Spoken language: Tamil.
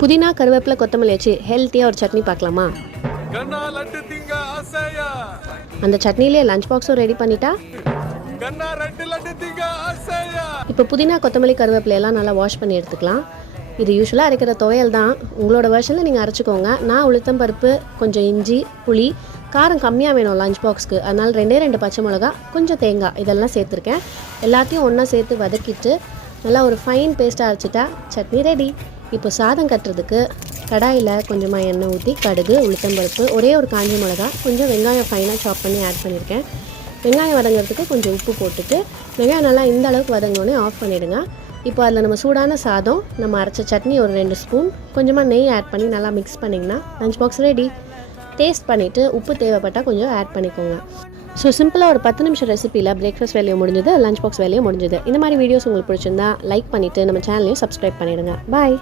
புதினா கருவேப்பிலை கொத்தமல்லி வச்சு ஹெல்த்தியாக ஒரு சட்னி பார்க்கலாமா? அந்த சட்னிலே லஞ்ச் பாக்ஸும் ரெடி பண்ணிட்டா. இப்போ புதினா கொத்தமல்லி கருவேப்பிலை எல்லாம் நல்லா வாஷ் பண்ணி எடுத்துக்கலாம். இது யூஸ்வலாக அரைக்கிற துவையல் தான். உங்களோட வருஷனில் நீங்கள் அரைச்சிக்கோங்க. நான் உளுத்தம் பருப்பு, கொஞ்சம் இஞ்சி, புளி, காரம் கம்மியாக வேணும் லஞ்ச் பாக்ஸ்க்கு, அதனால் 2 பச்சை மிளகா, கொஞ்சம் தேங்காய் இதெல்லாம் சேர்த்துருக்கேன். எல்லாத்தையும் ஒன்றா சேர்த்து வதக்கிட்டு நல்லா ஒரு ஃபைன் பேஸ்ட்டாக அரைச்சிட்டா சட்னி ரெடி. இப்போ சாதம் கட்டுறதுக்கு கடாயில் கொஞ்சமாக எண்ணெய் ஊற்றி கடுகு, உளுத்தம்பருப்பு, ஒரே ஒரு காஞ்ச மிளகா, கொஞ்சம் வெங்காயம் ஃபைனாக சாப் பண்ணி ஆட் பண்ணியிருக்கேன். வெங்காயம் வதங்கிறதுக்கு கொஞ்சம் உப்பு போட்டுட்டு வெங்காயம் நல்லா இந்த அளவுக்கு வதங்கினோடனே ஆஃப் பண்ணிவிடுங்க. இப்போ அதில் நம்ம சூடான சாதம், நம்ம அரைச்ச சட்னி ஒரு 2 ஸ்பூன், கொஞ்சமாக நெய் ஆட் பண்ணி நல்லா மிக்ஸ் பண்ணிங்கன்னா லஞ்ச் பாக்ஸ் ரெடி. டேஸ்ட் பண்ணிவிட்டு உப்பு தேவைப்பட்டால் கொஞ்சம் ஆட் பண்ணிக்கோங்க. ஸோ சிம்பிளாக ஒரு 10 நிமிஷம் ரெசிப்பியில் பிரேக்ஃபாஸ்ட் வேலையும் முடிஞ்சது, லஞ்ச் பாக்ஸ் வேலையும் முடிஞ்சது. இந்த மாதிரி வீடியோஸ் உங்களுக்கு பிடிச்சிருந்தா லைக் பண்ணிவிட்டு நம்ம சேனலையும் சப்ஸ்கிரைப் பண்ணிவிடுங்க. பாய்.